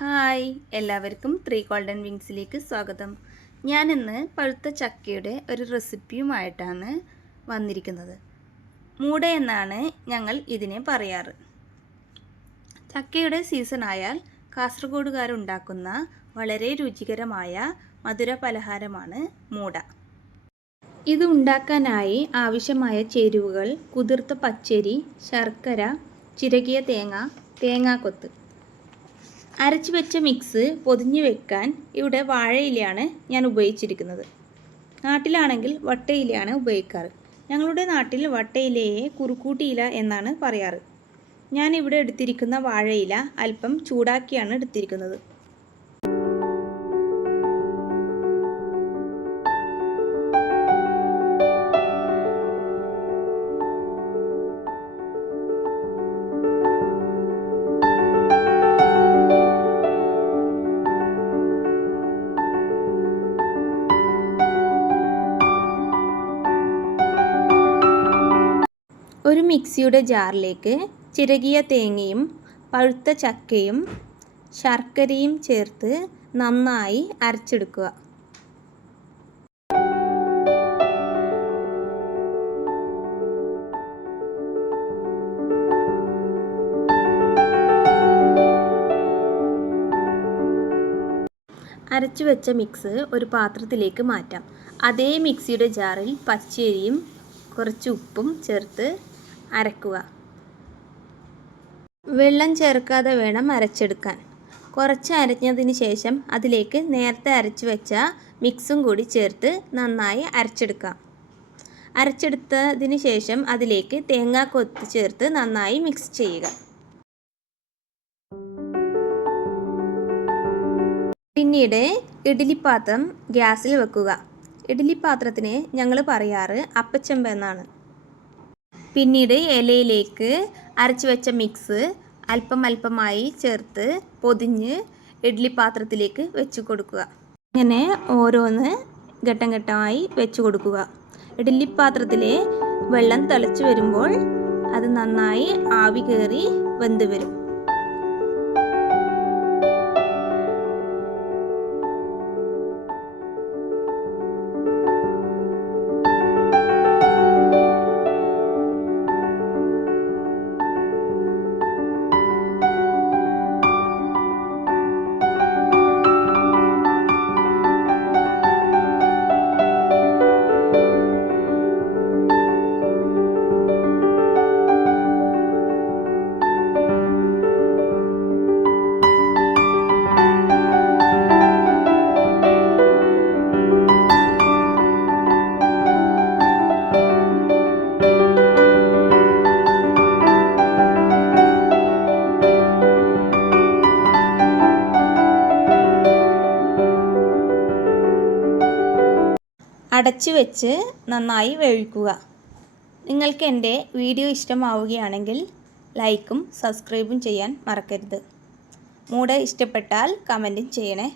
Hi എല്ലാവർക്കും three golden വിങ്സിലേക്ക് സ്വാഗതം. ഞാനിന്ന് പഴുത്ത ചക്കയുടെ ഒരു റെസിപ്പിയുമായിട്ടാണ് വന്നിരിക്കുന്നത്. മൂട എന്നാണ് ഞങ്ങൾ ഇതിനെ പറയാറ്. ചക്കയുടെ സീസൺ ആയാൽ കാസർഗോഡുകാരുണ്ടാക്കുന്ന വളരെ രുചികരമായ മധുര പലഹാരമാണ് മൂട. ഇത് ഉണ്ടാക്കാനായി ആവശ്യമായ ചേരുവകൾ കുതിർത്ത പച്ചരി ശർക്കര ചിരകിയ തേങ്ങ തേങ്ങാക്കൊത്ത്. അരച്ചു വെച്ച മിക്സ് പൊതിഞ്ഞു വെക്കാൻ ഇവിടെ വാഴയിലയാണ് ഞാൻ ഉപയോഗിച്ചിരിക്കുന്നത്. നാട്ടിലാണെങ്കിൽ വട്ടയിലയാണ് ഉപയോഗിക്കാറ്. ഞങ്ങളുടെ നാട്ടിൽ വട്ടയിലയെ കുറുക്കൂട്ടിയില എന്നാണ് പറയാറ്. ഞാൻ ഇവിടെ എടുത്തിരിക്കുന്ന വാഴയില അല്പം ചൂടാക്കിയാണ് എടുത്തിരിക്കുന്നത്. ഒരു മിക്സിയുടെ ജാറിലേക്ക് ചിരകിയ തേങ്ങയും പഴുത്ത ചക്കയും ശർക്കരയും ചേർത്ത് നന്നായി അരച്ചെടുക്കുക. അരച്ചു വെച്ച മിക്സ് ഒരു പാത്രത്തിലേക്ക് മാറ്റാം. അതേ മിക്സിയുടെ ജാറിൽ പച്ചരിയും കുറച്ച് ഉപ്പും ചേർത്ത് അരക്കുക. വെള്ളം ചേർക്കാതെ വേണം അരച്ചെടുക്കാൻ. കുറച്ച് അരഞ്ഞതിന് ശേഷം അതിലേക്ക് നേരത്തെ അരച്ചു വെച്ച മിക്സും കൂടി ചേർത്ത് നന്നായി അരച്ചെടുക്കാം. അരച്ചെടുത്തതിന് ശേഷം അതിലേക്ക് തേങ്ങാക്കൊത്ത് ചേർത്ത് നന്നായി മിക്സ് ചെയ്യുക. പിന്നീട് ഇഡ്ഡലിപ്പാത്രം ഗ്യാസിൽ വെക്കുക. ഇഡ്ഡലിപ്പാത്രത്തിന് ഞങ്ങൾ പറയാറ് അപ്പച്ചെമ്പ് എന്നാണ്. പിന്നീട് ഇലയിലേക്ക് അരച്ചു വെച്ച മിക്സ് അല്പം അല്പമായി ചേർത്ത് പൊതിഞ്ഞ് ഇഡ്ഡലി പാത്രത്തിലേക്ക് വെച്ച് കൊടുക്കുക. ഇങ്ങനെ ഓരോന്ന് ഘട്ടം ഘട്ടമായി വെച്ച് കൊടുക്കുക. ഇഡ്ഡലി പാത്രത്തിലെ വെള്ളം തിളച്ച് വരുമ്പോൾ അത് നന്നായി ആവി കയറി വെന്ത് വരും. അടച്ച് വെച്ച് നന്നായി വേവിക്കുക. നിങ്ങൾക്ക് എന്റെ വീഡിയോ ഇഷ്ടമാവുകയാണെങ്കിൽ ലൈക്കും സബ്സ്ക്രൈബും ചെയ്യാൻ മറക്കരുത്. മൂട ഇഷ്ടപ്പെട്ടാൽ കമന്റും ചെയ്യണേ.